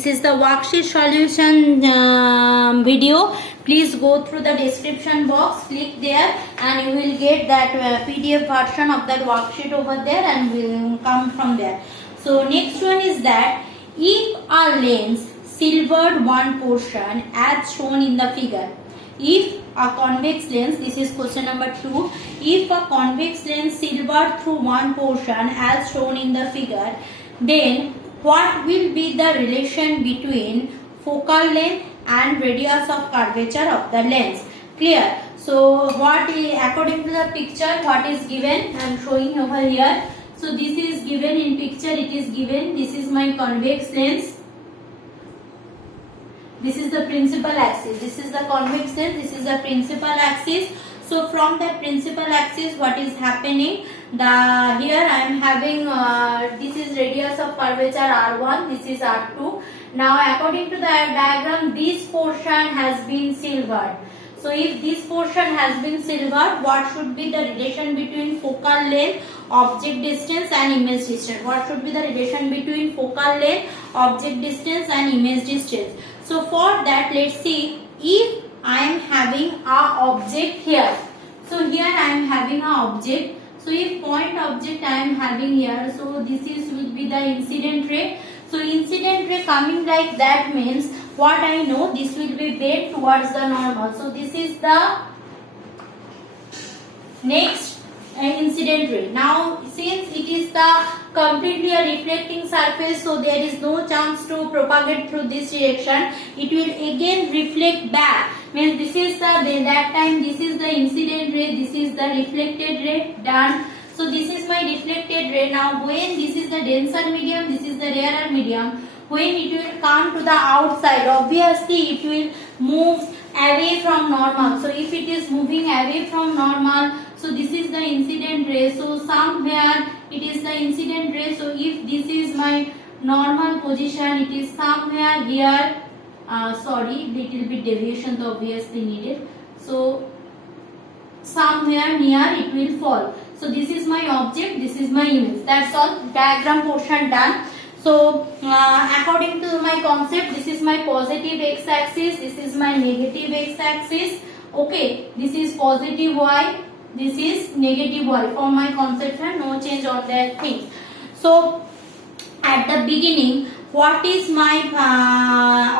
This is the worksheet solution video. Please go through the description box, click there and you will get that PDF version of that worksheet over there and will come from there. So next one is that if a lens silvered one portion as shown in the figure. If a convex lens, this is question number 2, if a convex lens silvered through one portion as shown in the figure, then what will be the relation between focal length and radius of curvature of the lens? Clear? So according to the picture, what is given, I am showing over here. So this is given in picture, it is given, this is my convex lens. This is the principal axis. This is the convex lens. This is the principal axis. So from that principal axis, what is happening? Here I am having this is radius of curvature R1. This is R2. Now according to the diagram, this portion has been silvered. So if this portion has been silvered, what should be the relation between focal length, object distance and image distance? What should be the relation between focal length, object distance and image distance? So for that, let's see, if I am having a object here. So here I am having a object. So if point object I am having here, so this will be the incident ray. So incident ray coming like that means what I know, this will be bent towards the normal. So this is the next incident ray. Now since it is the completely a reflecting surface, so there is no chance to propagate through this direction. It will again reflect back. Means this is the that time this is the incident ray, this is the reflected ray. Done. So this is my reflected ray. Now when this is the denser medium, this is the rarer medium, when it will come to the outside, obviously it will move away from normal. So if it is moving away from normal, so this is the incident ray. So somewhere it is the incident ray. So if this is my normal position, it is somewhere here. Sorry, little bit deviation is obviously needed. So somewhere near it will fall. So this is my object, this is my image. That's all. Diagram portion done. So according to my concept, this is my positive x-axis, this is my negative x-axis. Okay, this is positive y, this is negative y. For my conception, no change on that thing. So at the beginning, what is my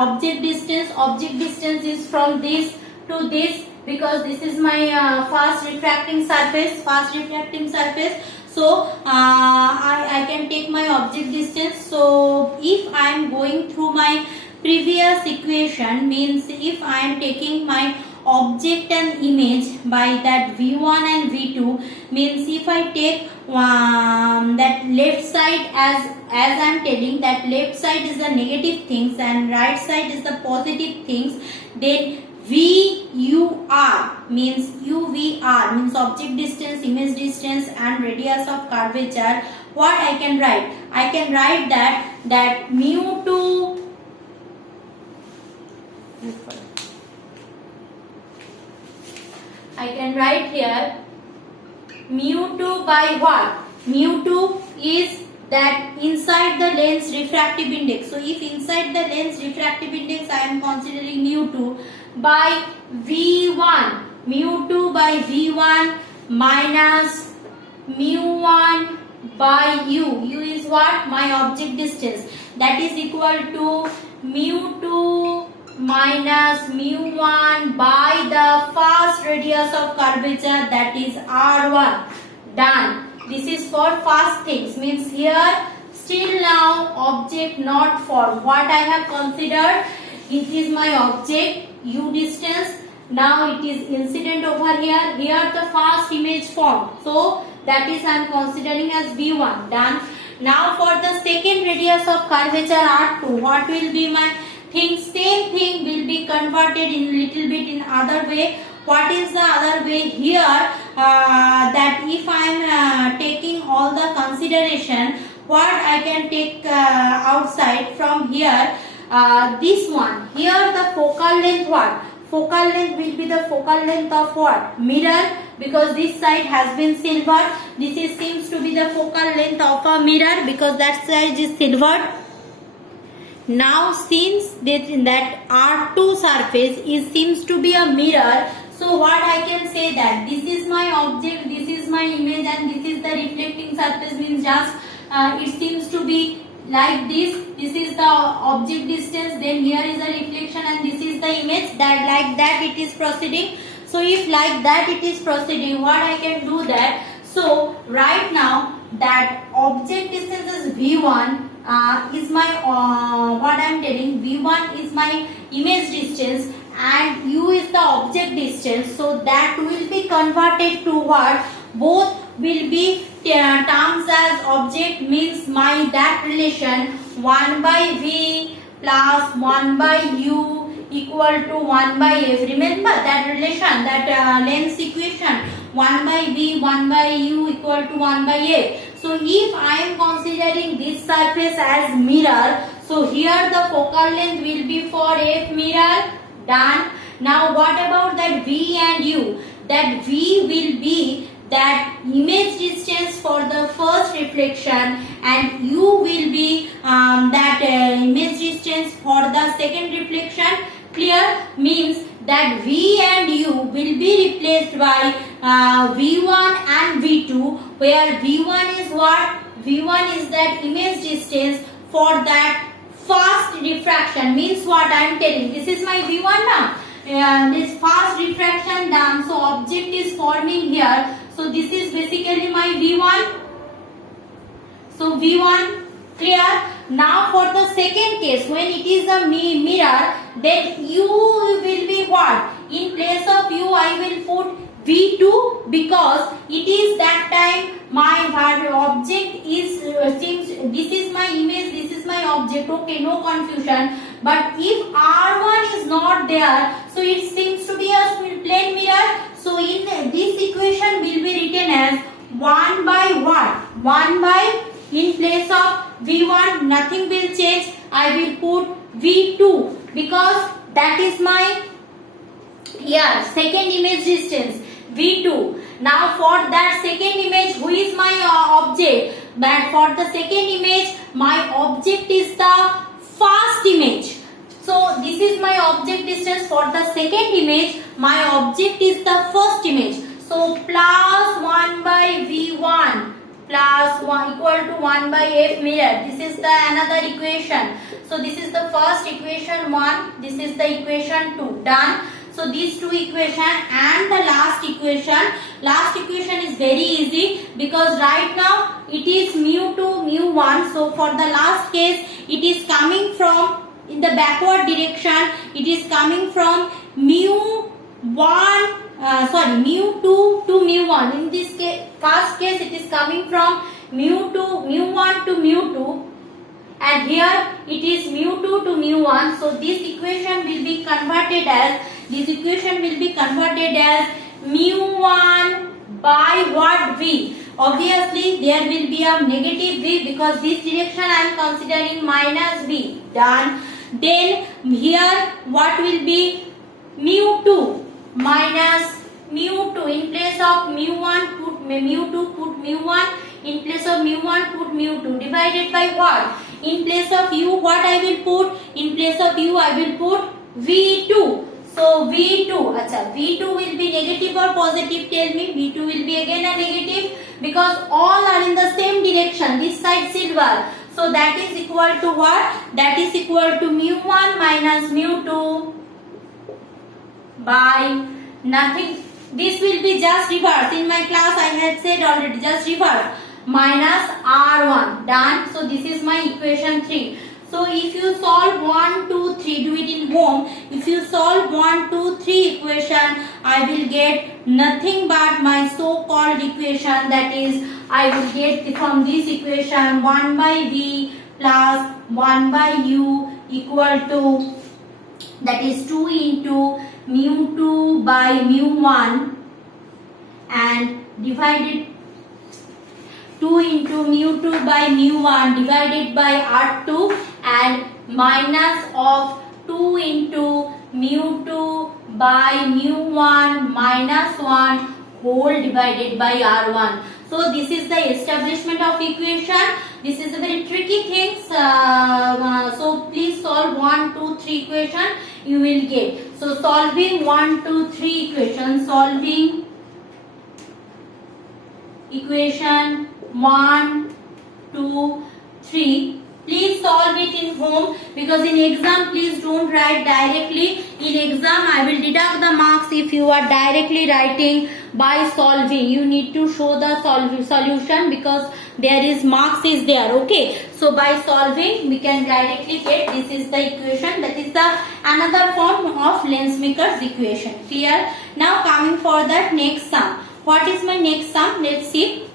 object distance? Object distance is from this to this, because this is my fast refracting surface. So I can take my object distance. So if I am going through my previous equation, means if I am taking my object and image by that V1 and V2, means if I take that left side as I am telling, that left side is the negative things and right side is the positive things, then VUR means UVR means object distance, image distance and radius of curvature. What I can write? I can write that mu2 I can write here mu2 by what? Mu2 is that inside the lens refractive index. So if inside the lens refractive index I am considering mu2 by V1, mu2 by V1 minus mu1 by U. U is what? My object distance. That is equal to mu2 minus mu1 by the fast radius of curvature, that is R1. Done. This is for fast things. Means here still now object not formed. What I have considered, it is my object U distance. Now it is incident over here. Here the fast image formed. So that is I am considering as V1. Done. Now for the second radius of curvature R2, what will be my thing? Same thing will be converted in little bit in other way. What is the other way? Here that if I am taking all the consideration, what I can take outside from here, this one. Here the focal length what? Focal length will be the focal length of what? Mirror, because this side has been silvered. This seems to be the focal length of a mirror because that side is silvered. Now since that R2 surface seems to be a mirror, so what I can say that this is my object, this is my image, and this is the reflecting surface, means just it seems to be like this. This is the object distance, then here is a reflection, and this is the image. That like that it is proceeding. So if like that it is proceeding, what I can do that? So right now that object distance is V1 is my what I am telling, V1 is my image distance and U is the object distance. So that will be converted to what? Both will be terms as object, means my that relation 1 by V plus 1 by U equal to 1 by F. Remember that relation, that length equation, 1 by V, 1 by U equal to 1 by F. So if I am considering this surface as mirror, so here the focal length will be for F mirror. Done. Now what about that V and U? That V will be that image distance for the first reflection and U will be that image distance for the second reflection. Clear? Means that V and U will be replaced by V1 and V2, where V1 is what? V1 is that image distance for that fast refraction. Means what I am telling, this is my V1 now. This fast refraction done, so object is forming here. So this is basically my V1. So V1, clear? Now for the second case, when it is a mirror, then U will be what? In place of U, I will put V2 because it is that time my object is seems this is my image, this is my object. Okay, no confusion. But if R1 is not there, so it seems to be a plane mirror. So in this equation will be written as 1 by what? 1 by, in place of V1 nothing will change, I will put V2 because that is my here second image distance V2. Now for that second image, who is my object? But for the second image, my object is the first image. So this is my object distance for the second image. My object is the first image. So plus 1 by V1 plus 1 equal to 1 by F mirror. This is the another equation. So this is the first equation 1. This is the equation 2. Done. So these two equation and the last equation is very easy because right now it is mu2 mu1. So for the last case it is coming from in the backward direction, it is coming from mu2 to mu1. In this case, first case it is coming from mu1 to mu2. And here it is mu2 to mu1. So this equation will be converted as mu1 by what? V. Obviously there will be a negative V because this direction I am considering minus V. Done. Then here what will be? Mu2 minus mu2. In place of mu1 put mu2, put mu1. In place of mu1 put mu2 divided by what? In place of U what I will put? In place of U I will put V2. So V2, V2 will be negative or positive? Tell me. V2 will be again a negative because all are in the same direction. This side silver. So that is equal to what? That is equal to mu1 minus mu2 by nothing. This will be just reverse. In my class I had said already, just reverse. Minus R1. Done. So this is my equation 3. So if you solve 1, 2, 3, do it in home. If you solve 1, 2, 3 equation, I will get nothing but my so-called equation, that is I will get from this equation 1 by V plus 1 by U equal to, that is 2 into mu2 by mu1 and divided 2 into mu2 by mu1 divided by R2 and minus of 2 into mu2 by mu1 minus 1 whole divided by R1. So this is the establishment of equation. This is a very tricky thing. So please solve 1, 2, 3 equation. You will get. So solving 1, 2, 3 equation. Solving equation 1, 2, 3. Please solve it in home, because in exam please don't write directly. In exam I will deduct the marks if you are directly writing by solving. You need to show the solution, because there is marks is there. Okay, so by solving we can directly get, this is the equation. That is the another form of Lensmaker's equation. Clear? Now coming for the next sum. What is my next sum? Let's see.